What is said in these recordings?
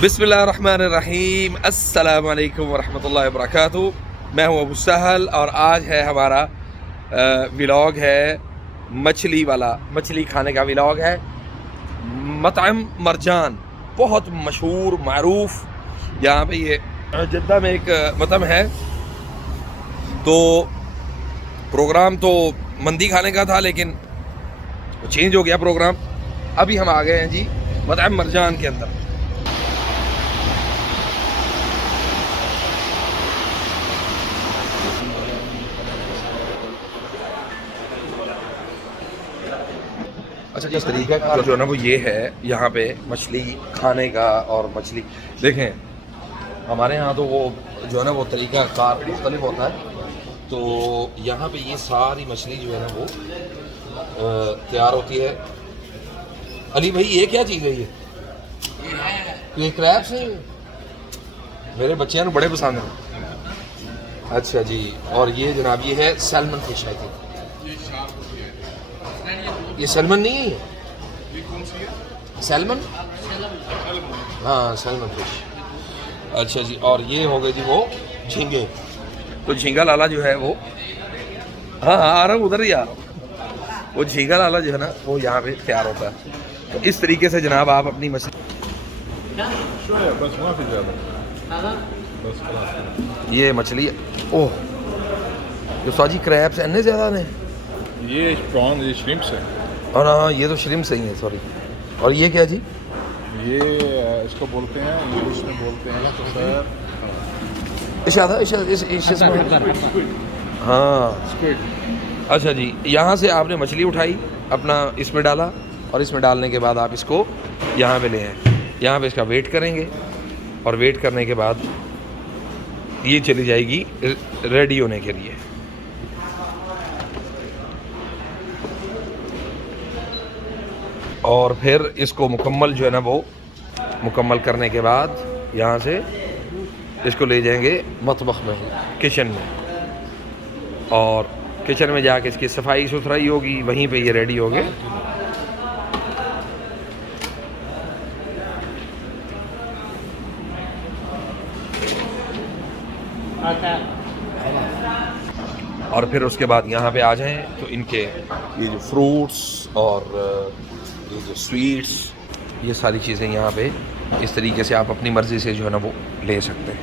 बिस्मिल्लाहिर्रहमानिर्रहीम, अस्सलाम वालेकुम वरहमतुल्लाहि वबरकातुहू। मैं हूं अबू सहल और आज है हमारा व्लॉग है मछली वाला, मछली खाने का व्लॉग है। मतअम मरजान बहुत मशहूर मारूफ यहाँ पे ये जद्दा में एक मतअम है। तो प्रोग्राम तो मंदी खाने का था लेकिन चेंज हो गया प्रोग्राम। अभी हम आ गए हैं जी मतअम मरजान के अंदर। अच्छा जी, इस तरीका का जो है ना वो ये है यहाँ पे मछली खाने का। और मछली देखें, हमारे यहाँ तो वो जो है ना वो तरीका कार मुख्तलिफ होता है। तो यहाँ पे ये सारी मछली जो है ना वो तैयार होती है। अली भाई ये क्या चीज़ है? ये क्रैब्स हैं? मेरे बच्चे बड़े पसंद हैं। अच्छा जी, और ये जनाब ये है सैल्मन फिश है। ये सैल्मन नहीं है, सैल्मन, हाँ सैल्मन फिश। अच्छा जी, और ये हो गए जी वो झींगे। तो झींगा लाला जो है वो, हाँ हाँ आ रहा हूँ, उधर ही आ रहा हूँ। वो झींगा लाला जो है ना वो यहाँ पे तैयार होता है। तो इस तरीके से जनाब आप अपनी मछली, ये मछली, ओह जो साजी क्रैब्स इतने ज़्यादा ने। ये प्रॉन, ये श्रिम्प्स है। और हाँ ये तो श्रिम्प सही है, सॉरी। और ये क्या जी? ये इसको बोलते हैं, इंग्लिश में बोलते हैं तो सर हाँ स्क्विड। अच्छा जी, यहाँ से आपने मछली उठाई, अपना इसमें डाला और इसमें डालने के बाद आप इसको यहाँ पे ले आए। यहाँ पे इसका वेट करेंगे और वेट करने के बाद ये चली जाएगी रेडी होने के लिए। और फिर इसको मुकम्मल जो है ना वो मुकम्मल करने के बाद यहाँ से इसको ले जाएंगे मतबख में, किचन में। और किचन में जाके इसकी सफाई सुथराई होगी, वहीं पे ये रेडी हो गए। और फिर उसके बाद यहाँ पे आ जाएं तो इनके ये जो फ्रूट्स और ये जो स्वीट्स, ये सारी चीज़ें यहाँ पे इस तरीके से आप अपनी मर्ज़ी से जो है ना वो ले सकते हैं।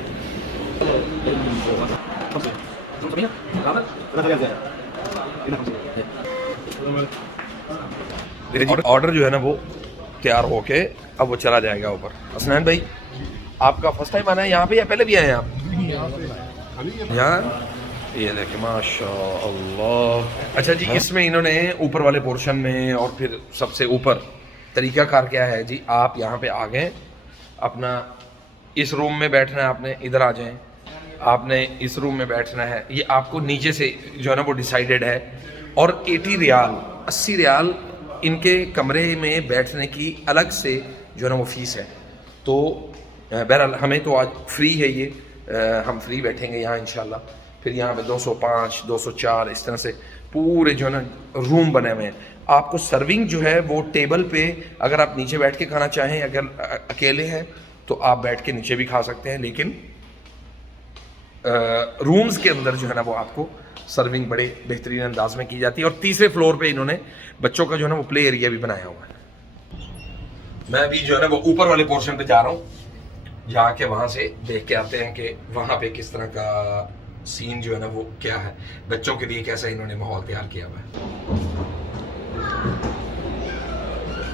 ऑर्डर जो है ना वो तैयार होके अब वो चला जाएगा ऊपर। हसनैन भाई, आपका फर्स्ट टाइम आना है यहाँ पे या पहले भी आए हैं आप? यहाँ ये देखें माशाअल्लाह। अच्छा जी, इसमें इन्होंने ऊपर वाले पोर्शन में और फिर सबसे ऊपर तरीका कार क्या है जी, आप यहाँ पे आ गए, अपना इस रूम में बैठना है, आपने इधर आ जाएं, आपने इस रूम में बैठना है। ये आपको नीचे से जो है ना वो डिसाइडेड है। और 80 रियाल 80 रियाल इनके कमरे में बैठने की अलग से जो है ना वो फीस है। तो बहरहाल हमें तो आज फ्री है ये, हम फ्री बैठेंगे यहाँ इंशाल्लाह। फिर यहाँ पे 205 204 इस तरह से पूरे जो है ना रूम बने हुए हैं। आपको सर्विंग जो है वो टेबल पे, अगर आप नीचे बैठ के खाना चाहें, अगर अकेले हैं तो आप बैठ के नीचे भी खा सकते हैं, लेकिन रूम्स के अंदर जो है ना वो आपको सर्विंग बड़े बेहतरीन अंदाज में की जाती है। और तीसरे फ्लोर पे इन्होंने बच्चों का जो है ना वो प्ले एरिया भी बनाया हुआ है। मैं अभी जो है ना वो ऊपर वाले पोर्शन पे जा रहा हूँ, जाके वहाँ से देख के आते हैं कि वहाँ पे किस तरह का सीन जो है ना वो क्या है, बच्चों के लिए कैसा इन्होंने माहौल तैयार किया हुआ है।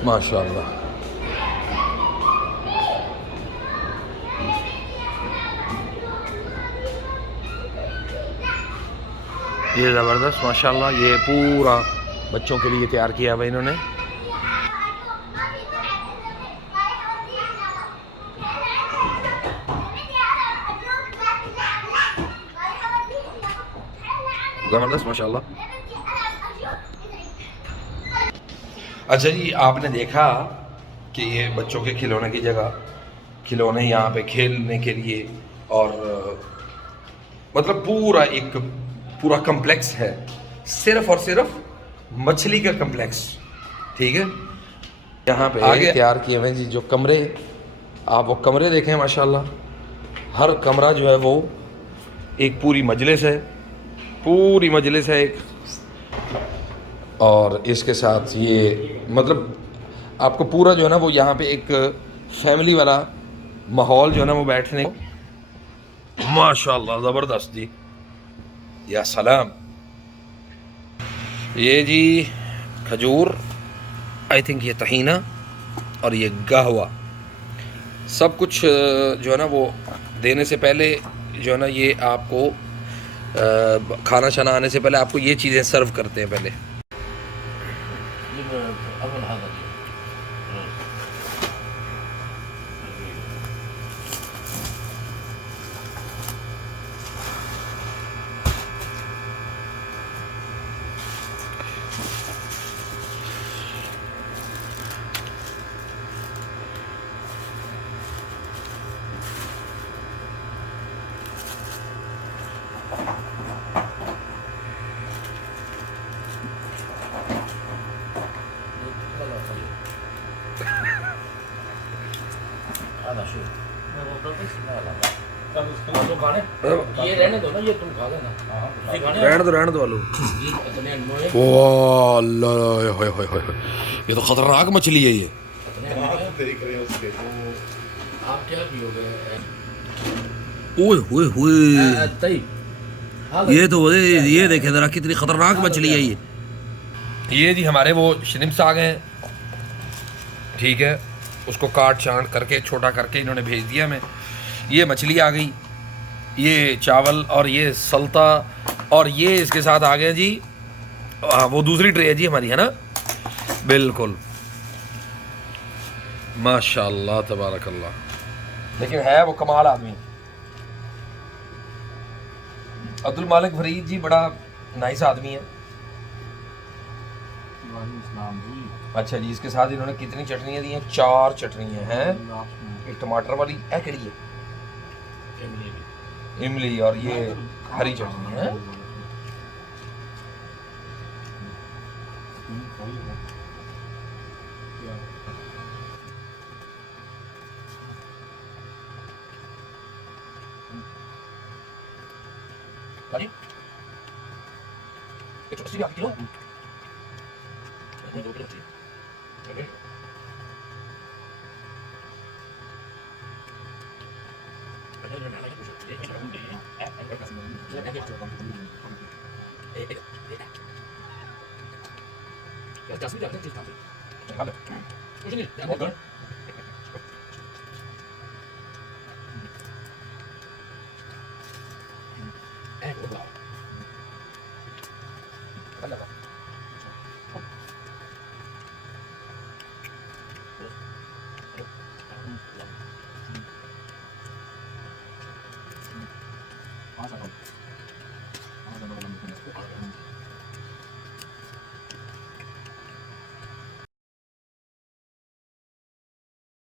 माशाल्लाह, ये ज़बरदस्त माशाल्लाह, ये पूरा बच्चों के लिए तैयार किया हुआ इन्होंने। ज़बरदस्त माशाल्लाह। अच्छा जी, आपने देखा कि ये बच्चों के खिलौने की जगह, खिलौने यहाँ पे खेलने के लिए, और मतलब पूरा कम्प्लेक्स है, सिर्फ और सिर्फ मछली का कम्प्लेक्स, ठीक है। यहाँ पे आगे तैयार किए हुए जी जो कमरे, आप वो कमरे देखें माशाल्लाह, हर कमरा जो है वो एक पूरी मजलिस है, पूरी मजलिस है एक। और इसके साथ ये मतलब आपको पूरा जो है ना वो यहाँ पे एक फैमिली वाला माहौल जो है ना वो बैठने को माशाल्लाह ज़बरदस्त जी, या सलाम। ये जी खजूर, आई थिंक ये तहीना और ये कहवा, सब कुछ जो है ना वो देने से पहले जो है ना ये आपको खाना शाना आने से पहले आपको ये चीज़ें सर्व करते हैं पहले। ये रहने दो ना, ये तुम खा लेना। रहने दो आलू। वाह अल्लाह, होय होय होय, ये तो खतरनाक मछली है ये। आप क्या पियोगे? ओए होए होए, ये तो ये देखे जरा कितनी खतरनाक मछली है ये। ये जी हमारे वो श्रिम्प्स आ गए हैं, ठीक है, उसको काट छांट करके छोटा करके इन्होंने भेज दिया हमें। ये मछली आ गई, ये चावल और ये सल्ता, और ये इसके साथ आ गए जी वो दूसरी ट्रे है जी हमारी, है ना, बिल्कुल माशाल्लाह तबारकल्लाह। लेकिन है वो कमाल आदमी अब्दुल मालिक फरीद जी, बड़ा नाइस आदमी है। अच्छा जी, इसके साथ इन्होंने कितनी चटनियाँ दी हैं? 4 चटनियाँ हैं। एक टमाटर वाली है, केड़ी है, इमली, और ये हरी चटनी है। किलो